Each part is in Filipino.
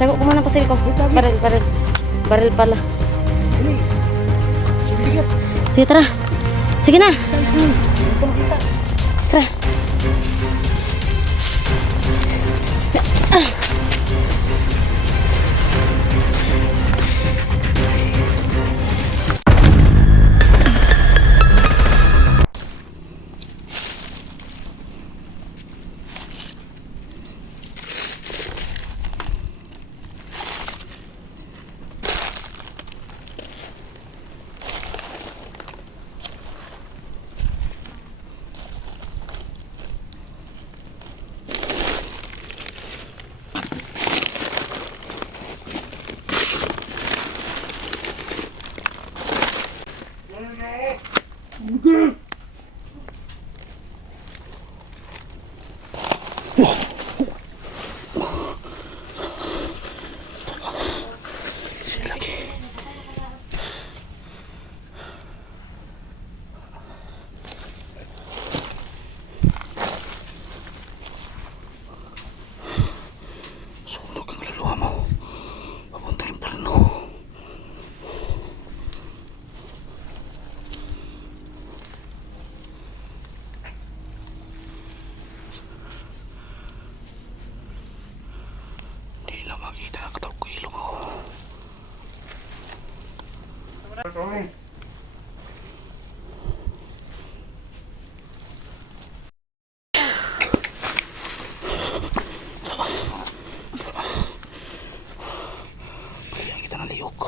Tago ko muna pasil ko. Baril. Baril pala. Sige, tara. Sige na. Tara. Kaya kita naliyok.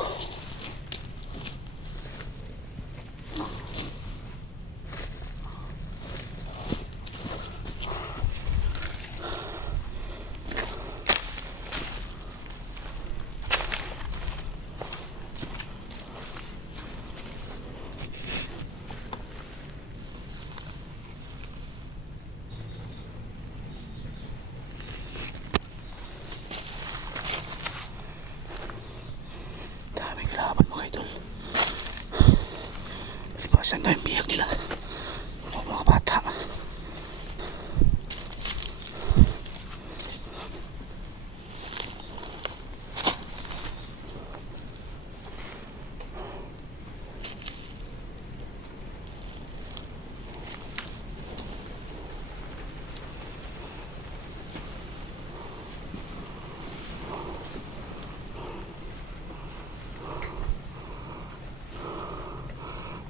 Kalaban mga idol. Palipasan na yung bihag nila. Mga bata.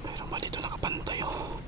Mayroon ba dito nakapantay oh.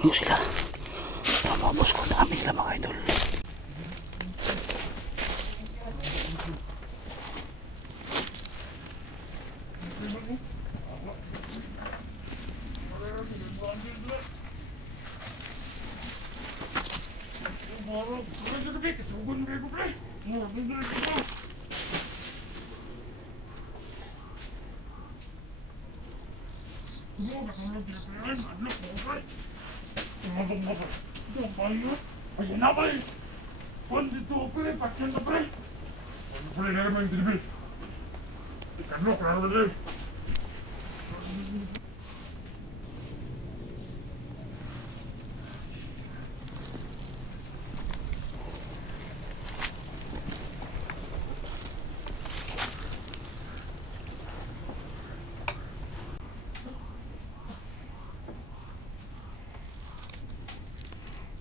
Patayin ko sila. Mga boss ko, dami nila mga idol.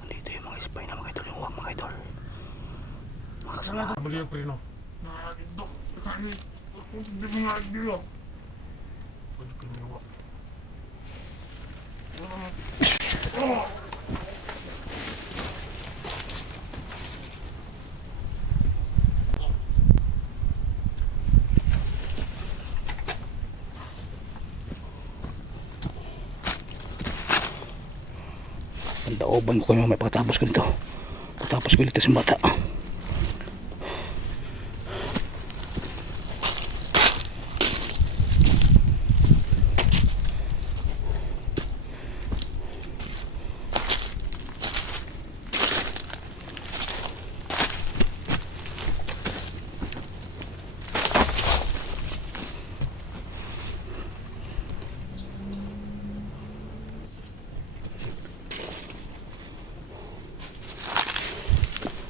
Dito yung mga spy na mga idol, yung uwak mga idol. Mga kasama. Beli yang prino. Nah, itu kali aku dengar dia. Baju kemewa. Ang daoban ko kayo may pagkatapos ko nito. Pagkatapos ko dito sa bata.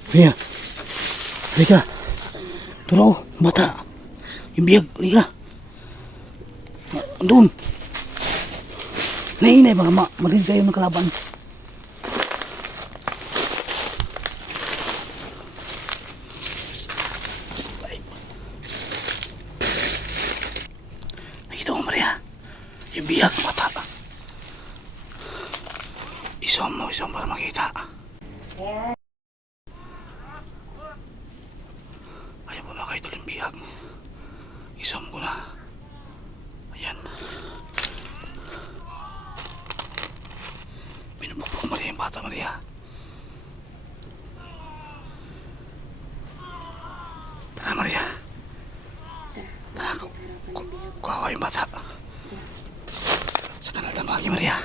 Ria, halika. Turo, bata. Yung biyag, halika. Andun. Nainay, baka marinig tayo ng kalaban. Nakita mo, Maria. Yung biyag, bata. Isom para makita. Ayan po mga idol yung bihag. Isom ko na. Ayan. Binubukbuk Maria yung bata Maria. Tara Maria. Tara, kuhawa yung bata. Sa kanal ng bagi Maria.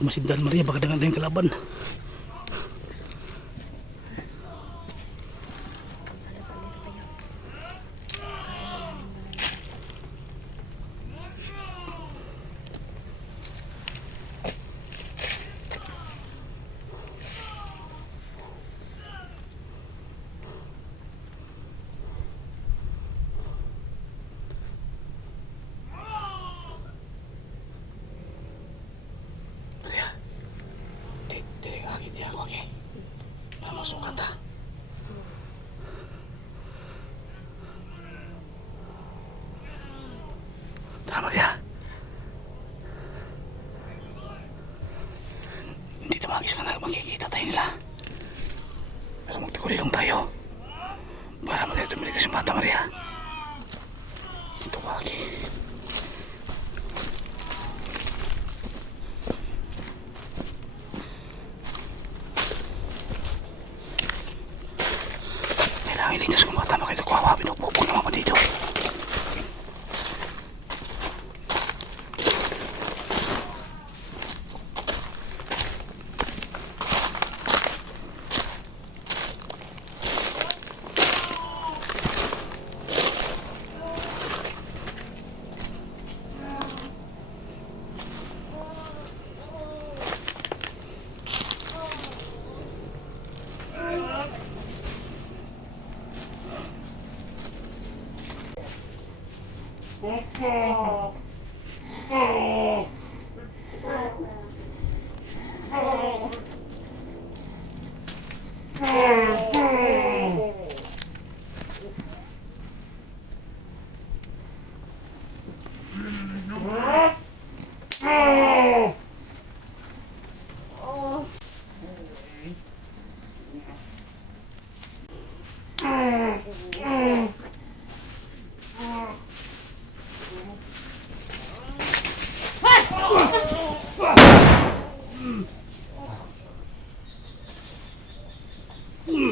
Masid dan Maria baka dengan yung kalaban. Tara Maria. Hindi tumagis ka na makikita tayo nila. Pero magtagulilong tayo. Para tumili ka sa bata Maria. Ito bagi. Kailangan iligtas kong bata makita ko hawa. Pinupupong naman pa dito.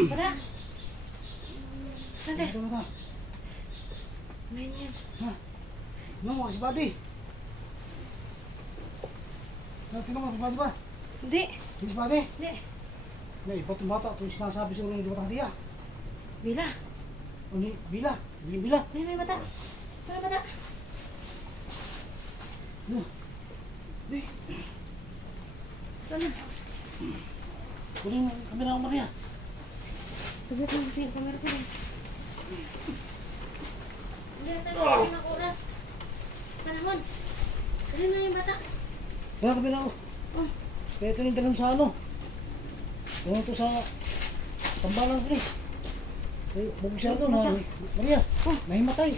Tara. Sante. Ito na. Main yan. Ha? No, si Buddy. Tingnan mo, si Buddy ba? Hindi. Si Buddy? Hindi. May iba itong bata. Ito yung sinasabi siguro ng batang diya. Bila. O ni, Bila. Bila. May bata. May bata. No. Di. Sana. Kunin mo ang kamera ko, Maria. Tugit lang kasi yung camera ko rin. Hindi na tayo ng oras. Panahon. Dali na yung bata. Kaya kamera ko. Oh. Kaya ito yung dalam sa ano. Kaya ito sa tambalan ko eh. Kaya bugog siya doon ha. Maria, Oh. nahimatay.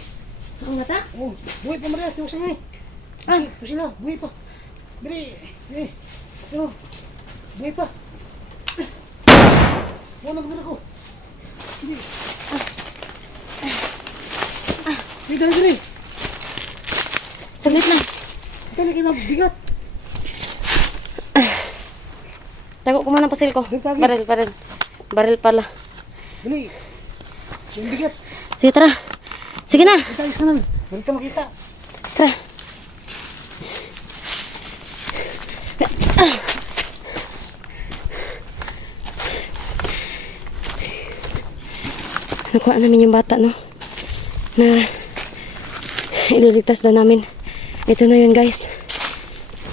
Ang bata? Oh, buhay pa Maria, tiwas nga eh. Ah. Ito sila, buhay pa. Bili, eh. Ito, buhay pa. Wala na kamera ko. Hindi. Dali, dali. Saglit lang. Dali kayo mabigat. Tago ko muna ang pasil ko. Dali. Baril, baril. Baril pala. Dali. Yung bigat. Sige, tara. Sige na. Ito ayos ka na. Dali ka makita. Tara. Nakuha namin yung bata, no? Na ililigtas na namin. Ito na yun, guys.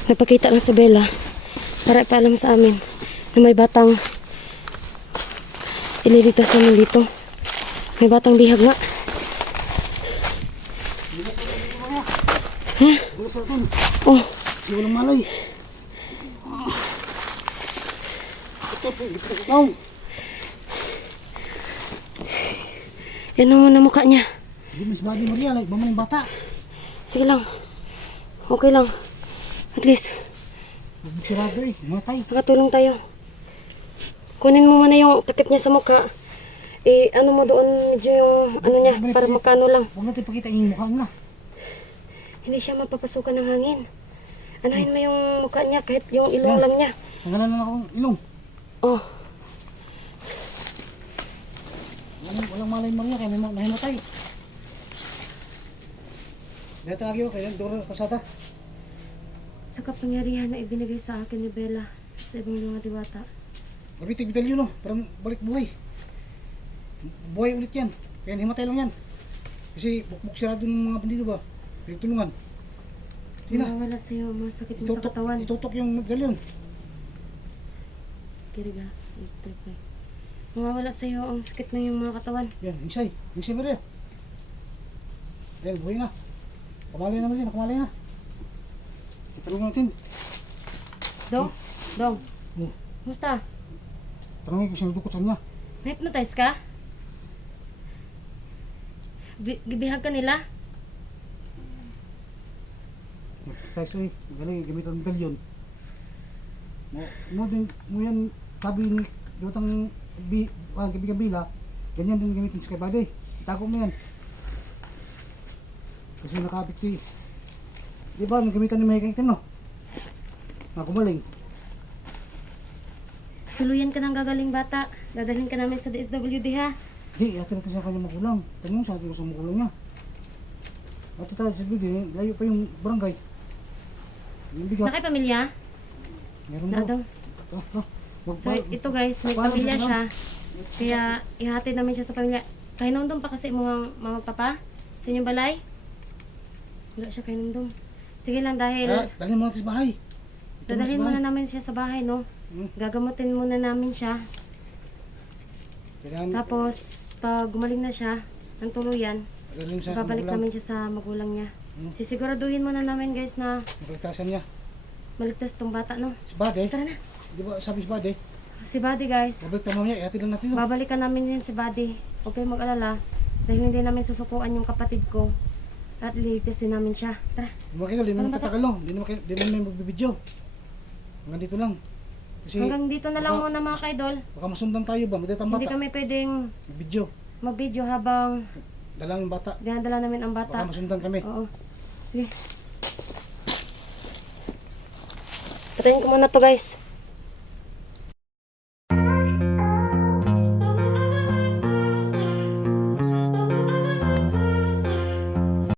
Napakita lang sa Bella para ipaalam sa amin na may batang ililigtas namin dito. May batang bihag nga. Gulas natin. Oh, Hindi walang malay. Ito po, ito po. yan ang muna mukha niya. Hindi mas Buddy Maria, like ba man yung bata? Sige lang. Okay lang. At least, Bugog sirado eh, matay. makatulong tayo. Kunin mo muna yung takip niya sa mukha. Ano mo doon medyo yung ano niya, para makano lang. Huwag natin pakita yung mukha na. Hindi siya mapapasukan ng hangin. Anahin mo yung mukha niya kahit yung ilong lang niya. Tanggalan na akong ilong. Oh, Walang malay Maria, kaya may nahimatay. Dito lagi ako, kaya doon pasada. sa kapangyarihan na ibinigay sa akin ni Bella sa ibang mga diwata. Gabitig medalyon no, parang balik buhay. Buhay ulit yan, kaya nahimatay lang yan. Kasi bukbuk sirado ng mga bandido ba? Pinagtulungan. Sige na, Mawawala sa iyo ang mga sakit mo sa katawan. itutok yung medalyon. Kiriga, ito pa. Mawawala sa iyo ang sakit ng iyong mga katawan. Yan, insay Maria. Yan, buhay na. Kamalay naman yan, kamalay na. Itulungan natin. Dong, Dong. Hmm. Musta? Tanongin ko siya dukot sa kanya. Na-hypnotize ka? Gibihag ka nila? Tayo sa'yo, galing gamit ang medalyon. Mo yan, sabi ni Dutang Gabigang Bila, ganyan din gamitin sa kay Buddy. Itago mo yan. Kasi nakapit ko eh. Di ba, nang gamitan ni Mike Ken, no? Nakumaling. Tuluyan ka ng gagaling bata. Dadalhin ka namin sa DSWD ha. Di, atin natin sa kanyang magulang. Tanong sa atin sa magulang niya. At tayo sa Bidi, layo pa yung barangay. Yung bigat. Nakipamilya? Meron Na daw. daw. So ito guys, may pamilya siya. Kaya ihatid namin siya sa pamilya. Kahinundong pa kasi mga mama papa sa inyong balay. Wala siya kahinundong. Sige lang dahil Dalhin mo natin sa bahay. dadalhin muna namin siya sa bahay, no? Gagamutin muna namin siya. Kailangan, Tapos pag gumaling na siya ng tuluyan, dalhin sa babalik magulang. namin siya sa magulang niya. Sisiguraduhin muna namin guys na Nakaligtasan niya. maligtas tong bata, no? Si Bade, Tara na. di ba sabi si Bade, Si Buddy guys, babalik tayo mamaya, ihatid lang natin. No? babalikan namin yun si Buddy. Huwag kayong mag-alala. Dahil hindi namin susukuan yung kapatid ko. At liligtas din namin siya. Tara. Di ba kayo, di naman tatagal no? Di naman magbibidyo. Hanggang dito lang. Kasi Hanggang dito na lang muna mga kaidol. baka masundan tayo ba, madatang Hindi bata. kami pwedeng Video, mag-video habang dalang ng bata. dinadala namin ang Baka bata. masundan kami. Oo. Sige. Patayin ko muna to guys.